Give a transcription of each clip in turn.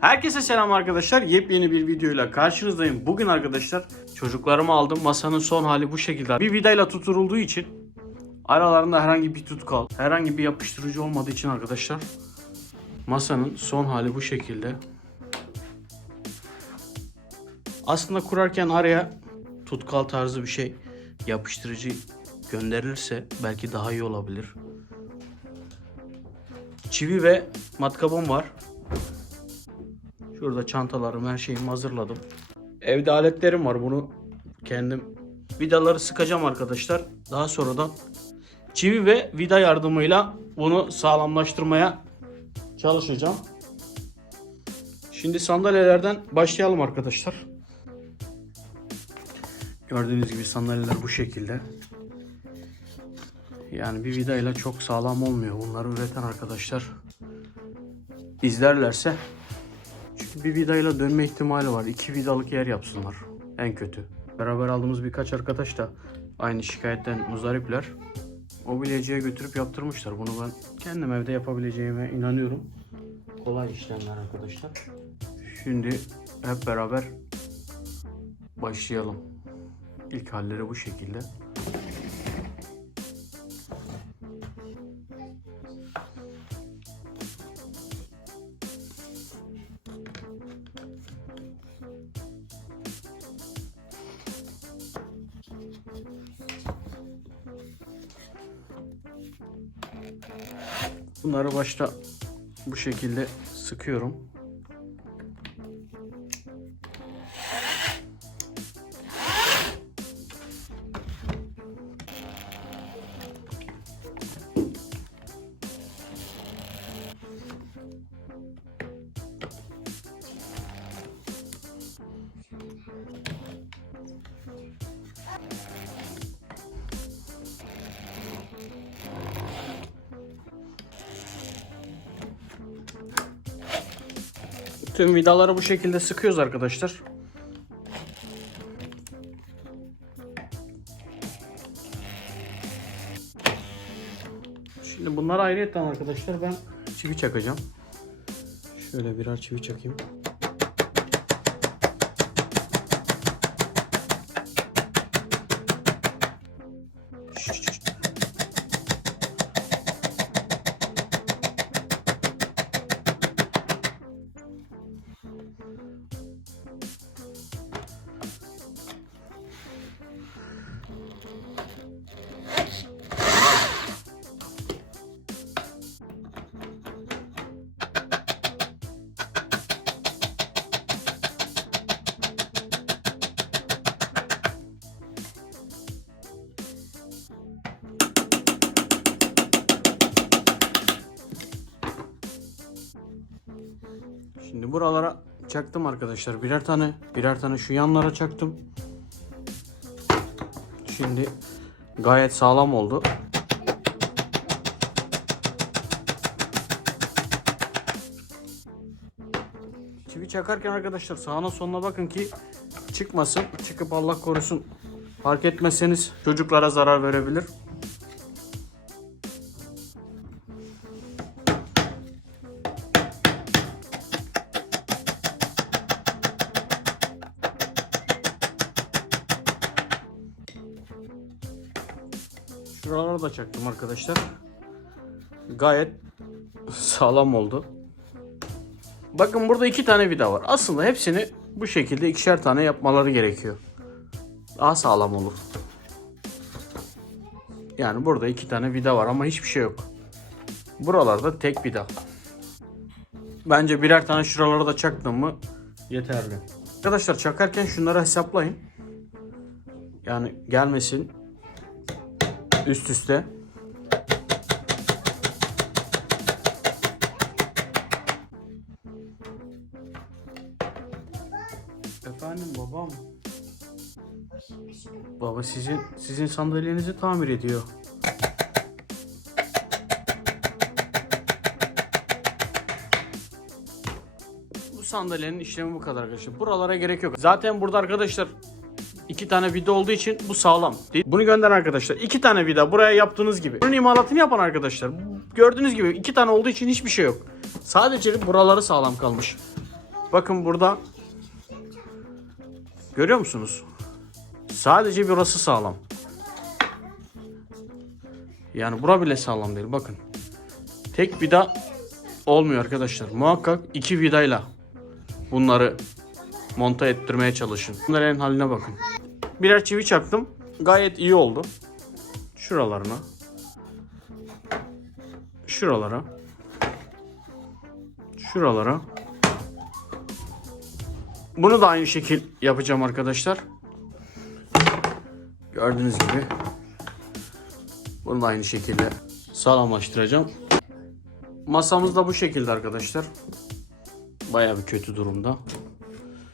Herkese selam arkadaşlar. Yepyeni bir videoyla karşınızdayım. Bugün arkadaşlar çocuklarımı aldım. Masanın son hali bu şekilde. Bir vidayla tutulduğu için aralarında herhangi bir tutkal, herhangi bir yapıştırıcı olmadığı için arkadaşlar masanın son hali bu şekilde. Aslında kurarken araya tutkal tarzı bir şey yapıştırıcı gönderilirse belki daha iyi olabilir. Çivi ve matkabım var. Şurada çantalarım, her şeyimi hazırladım. Evde aletlerim var. Bunu kendim vidaları sıkacağım arkadaşlar. Daha sonradan çivi ve vida yardımıyla bunu sağlamlaştırmaya çalışacağım. Şimdi sandalyelerden başlayalım arkadaşlar. Gördüğünüz gibi sandalyeler bu şekilde. Yani bir vidayla çok sağlam olmuyor. Bunları üreten arkadaşlar izlerlerse bir vidayla dönme ihtimali var. İki vidalık yer yapsınlar. En kötü. Beraber aldığımız birkaç arkadaş da aynı şikayetten muzdaripler. Mobilyacıya götürüp yaptırmışlar. Bunu ben kendim evde yapabileceğime inanıyorum. Kolay işlemler arkadaşlar. Şimdi hep beraber başlayalım. İlk halleri bu şekilde. Bunları başta bu şekilde sıkıyorum. Tüm vidaları bu şekilde sıkıyoruz arkadaşlar. Şimdi bunlara ayrıyetten arkadaşlar ben çivi çakacağım. Şöyle birer çivi çakayım. Buralara çaktım arkadaşlar. Birer tane, birer tane şu yanlara çaktım. Şimdi gayet sağlam oldu. Çivi çakarken arkadaşlar sağına soluna bakın ki çıkmasın. Çıkıp Allah korusun fark etmezseniz çocuklara zarar verebilir. Şuralara da çaktım arkadaşlar. Gayet sağlam oldu. Bakın burada iki tane vida var. Aslında hepsini bu şekilde ikişer tane yapmaları gerekiyor. Daha sağlam olur. Yani burada iki tane vida var ama hiçbir şey yok. Buralarda tek vida. Bence birer tane şuralara da çaktım mı yeterli. Arkadaşlar çakarken şunları hesaplayın. Yani gelmesin üst üste. Efendim babam. Baba sizin sizin sandalyenizi tamir ediyor. Bu sandalyenin işlemi bu kadar arkadaşlar. Buralara gerek yok. Zaten burada arkadaşlar iki tane vida olduğu için bu sağlam. Değil- Bunu gönderen arkadaşlar. iki tane vida buraya yaptığınız gibi. Bunun imalatını yapan arkadaşlar. Gördüğünüz gibi iki tane olduğu için hiçbir şey yok. Sadece buraları sağlam kalmış. Bakın burada görüyor musunuz? Sadece burası sağlam. Yani bura bile sağlam değil. Bakın. Tek vida olmuyor arkadaşlar. Muhakkak iki vidayla bunları monta ettirmeye çalışın. Bunların haline bakın. Birer çivi çaktım. Gayet iyi oldu. Şuralarına. Şuralara. Şuralara. Bunu da aynı şekil yapacağım arkadaşlar. Gördüğünüz gibi. Bunu da aynı şekilde sağlamlaştıracağım. Masamız da bu şekilde arkadaşlar. Bayağı bir kötü durumda.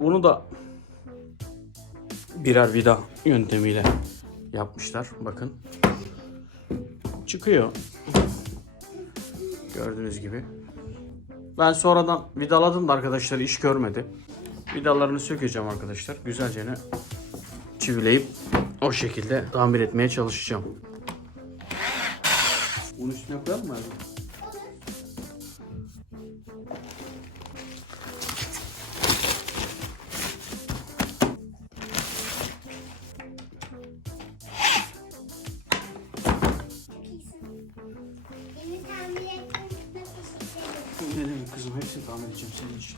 Bunu da birer vida yöntemiyle yapmışlar. Bakın. Çıkıyor. Gördüğünüz gibi. Ben sonradan vidaladım da arkadaşlar iş görmedi. Vidalarını sökeceğim arkadaşlar. Güzelce çivileyip o şekilde tamir etmeye çalışacağım. Bunun üstüne koyalım mı? Казимирці, там річим сидіч.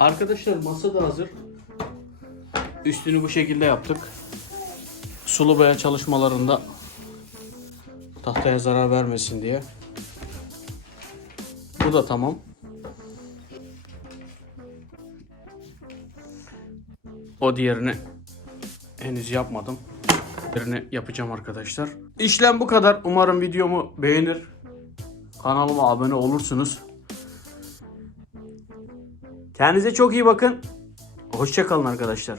Arkadaşlar masa da hazır. Üstünü bu şekilde yaptık. Sulu boya çalışmalarında tahtaya zarar vermesin diye. Bu da tamam. O diğerini henüz yapmadım. Diğerini yapacağım arkadaşlar. İşlem bu kadar. Umarım videomu beğenir. Kanalıma abone olursunuz. Kendinize çok iyi bakın. Hoşçakalın arkadaşlar.